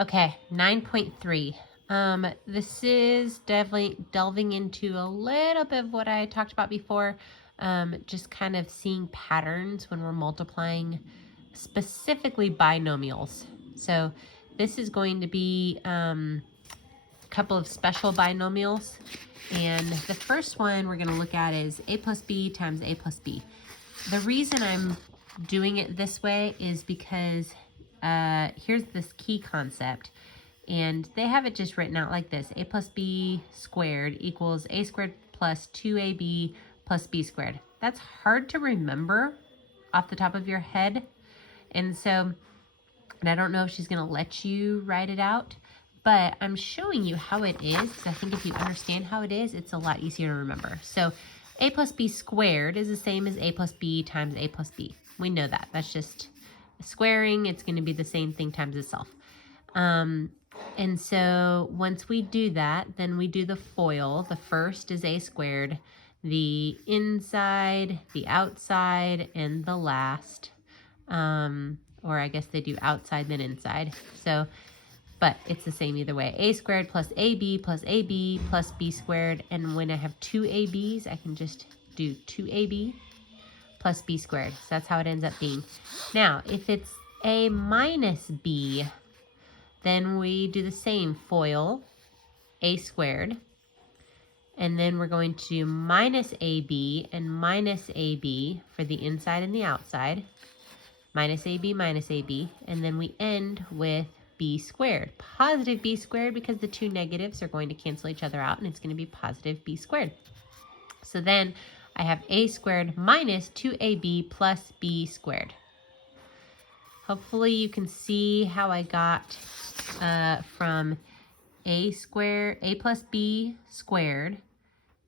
Okay, 9.3. This is definitely delving into a little bit of what I talked about before, just kind of seeing patterns when we're multiplying specifically binomials. So this is going to be a couple of special binomials. And the first one we're going to look at is a plus b times a plus b. The reason I'm doing it this way is because here's this key concept, and they have it just written out like this: a plus b squared equals a squared plus 2ab plus b squared. That's hard to remember off the top of your head, and I don't know if she's going to let you write it out, but I'm showing you how it is, because I think if you understand how it is, it's a lot easier to remember. So a plus b squared is the same as a plus b times a plus b. We know that. That's just squaring. It's going to be the same thing times itself. And so once we do that, then we do the FOIL. The first is a squared, the inside, the outside, and the last. Or I guess they do outside then inside. So, but it's the same either way. A squared plus AB plus AB plus B squared. And when I have two ABs, I can just do 2AB plus B squared. So that's how it ends up being. Now, if it's A minus B, then we do the same FOIL, A squared. And then we're going to do minus AB and minus AB for the inside and the outside. Minus AB, and then we end with b squared. Positive b squared, because the two negatives are going to cancel each other out, and it's going to be positive b squared. So then I have a squared minus 2ab plus b squared. Hopefully you can see how I got from a plus b squared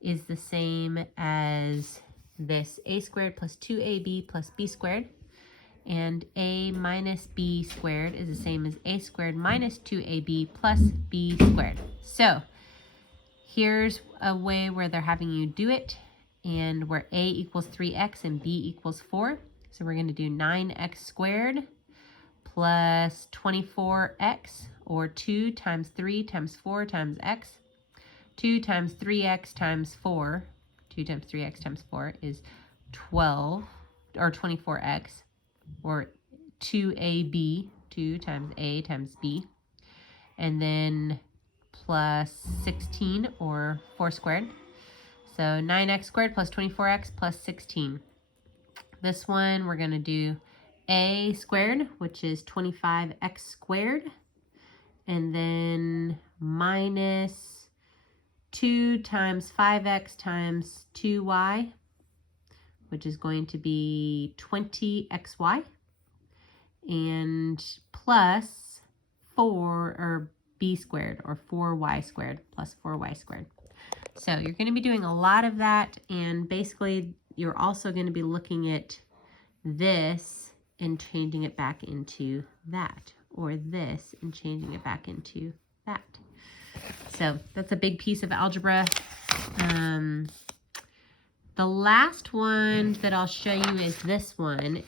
is the same as this a squared plus 2ab plus b squared. And a minus b squared is the same as a squared minus 2ab plus b squared. So here's a way where they're having you do it, and where a equals 3x and b equals 4. So we're going to do 9x squared plus 24x, or 2 times 3 times 4 times x. 2 times 3x times 4, 2 times 3x times 4 is 12, or 24x. Or 2ab, 2 times a times b, and then plus 16, or 4 squared. So 9x squared plus 24x plus 16. This one we're going to do a squared, which is 25x squared, and then minus 2 times 5x times 2y, which is going to be 20xy, and plus 4, or b squared, or 4y squared, plus 4y squared. So you're going to be doing a lot of that, and basically you're also going to be looking at this and changing it back into that, or this and changing it back into that. So that's a big piece of algebra. The last one that I'll show you is this one.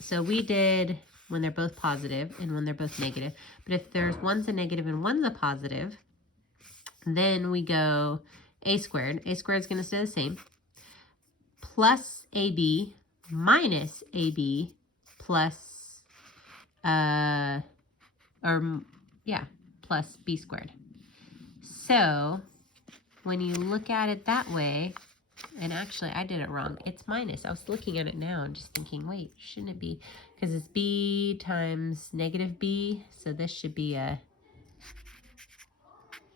So we did when they're both positive and when they're both negative. But if there's one's a negative and one's a positive, then we go a squared. A squared is going to stay the same. Plus AB minus AB plus, plus b squared. So when you look at it that way, and actually I did it wrong. It's minus. I was looking at it now and just thinking, wait, shouldn't it be? Because it's b times negative b. So this should be a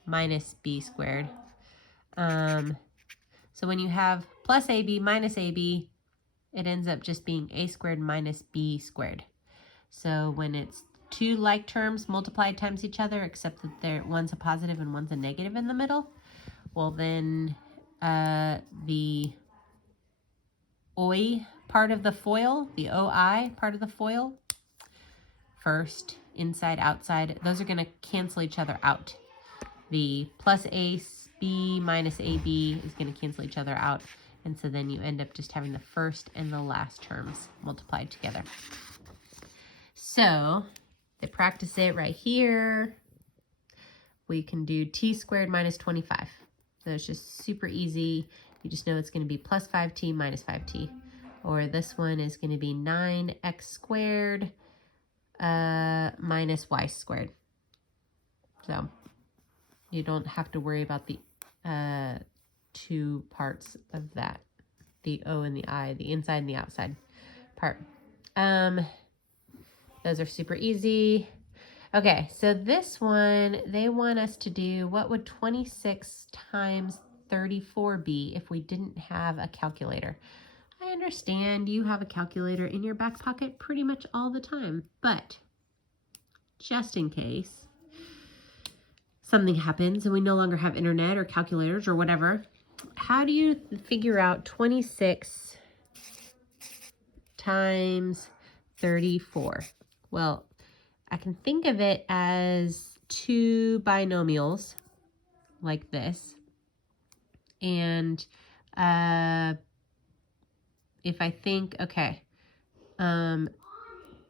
minus b squared. So when you have plus ab minus ab, it ends up just being a squared minus b squared. So when it's two like terms multiplied times each other, except that one's a positive and one's a negative in the middle, well then the OI part of the FOIL, the OI part of the FOIL, first, inside, outside, those are going to cancel each other out. The plus AB minus AB is going to cancel each other out. And so then you end up just having the first and the last terms multiplied together. So they practice it right here. we can do t squared minus 25. So it's just super easy. You just know it's going to be plus 5t minus 5t. Or this one is going to be 9x squared minus y squared. So you don't have to worry about the two parts of that, the O and the I, the inside and the outside part. Those are super easy. Okay, so this one, they want us to do, what would 26 times 34 be if we didn't have a calculator? I understand you have a calculator in your back pocket pretty much all the time, but just in case something happens and we no longer have internet or calculators or whatever, how do you figure out 26 times 34? Well, I can think of it as two binomials like this. And if I think, okay,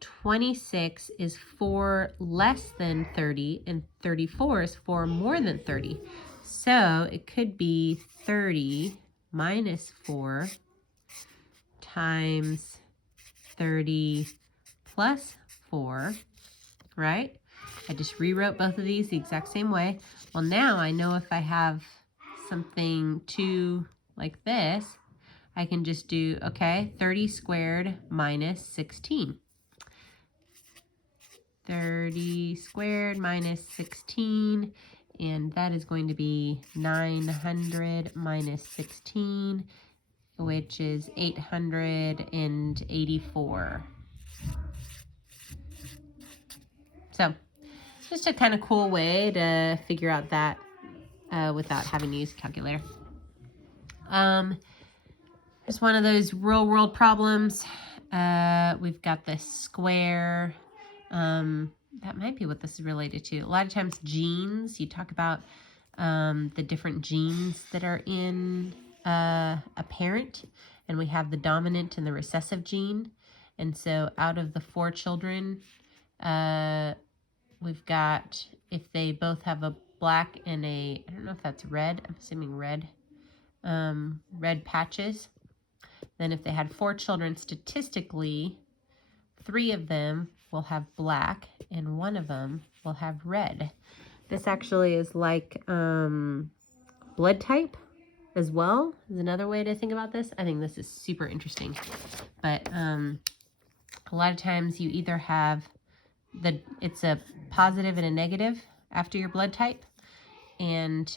26 is 4 less than 30 and 34 is 4 more than 30. So it could be 30 minus 4 times 30 plus 4, right? I just rewrote both of these the exact same way. Well, now I know if I have something like this, I can just do, okay, 30 squared minus 16. 30 squared minus 16, and that is going to be 900 minus 16, which is 884. So just a kind of cool way to figure out that without having to use a calculator. Here's one of those real world problems. We've got this square. That might be what this is related to. A lot of times genes, you talk about the different genes that are in a parent, and we have the dominant and the recessive gene. And so out of the 4 children, we've got, if they both have a black and I don't know if that's red, I'm assuming red, red patches. Then if they had 4 children, statistically, 3 of them will have black and 1 of them will have red. This actually is like blood type as well, is another way to think about this. I think this is super interesting. But a lot of times you either have it's a positive and a negative after your blood type. And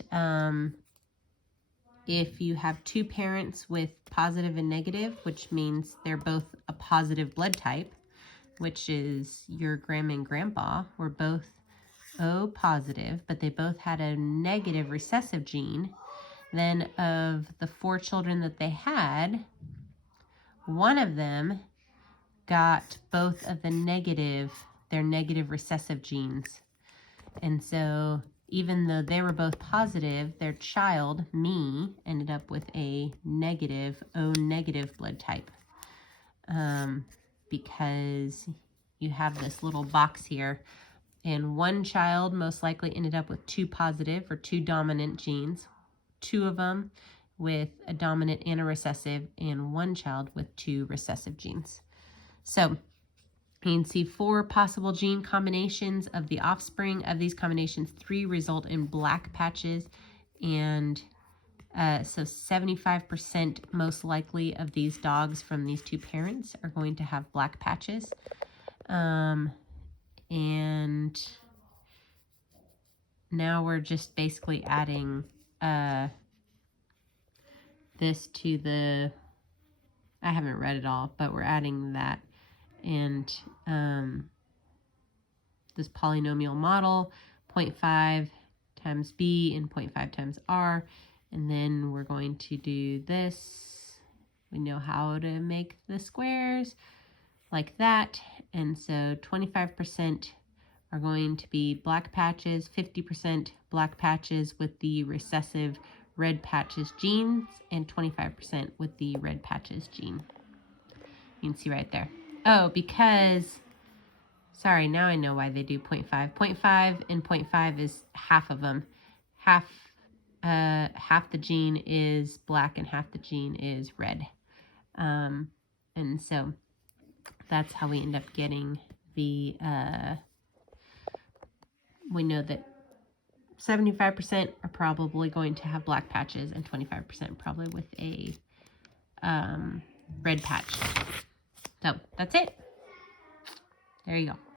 if you have 2 parents with positive and negative, which means they're both a positive blood type, which is your grandma and grandpa were both O positive, but they both had a negative recessive gene, then of the 4 children that they had, one of them got both of their negative recessive genes. And so even though they were both positive, their child, me, ended up with a negative, O negative blood type. Because you have this little box here, and one child most likely ended up with 2 positive or 2 dominant genes, 2 of them with a dominant and a recessive, and 1 child with 2 recessive genes. So you can see 4 possible gene combinations of the offspring. Of these combinations, 3 result in black patches, and so 75% most likely of these dogs from these 2 parents are going to have black patches. And now we're just basically adding this to the, I haven't read it all, but we're adding that and this polynomial model, 0.5 times b and 0.5 times r, and then we're going to do this. We know how to make the squares like that, and so 25% are going to be black patches, 50% black patches with the recessive red patches genes, and 25% with the red patches gene. You can see right there. Oh, because Sorry, now I know why they do 0.5. 0.5 and 0.5 is half of them. Half the gene is black and half the gene is red. And so that's how we end up getting the, we know that 75% are probably going to have black patches and 25% probably with a red patch. So that's it. There you go.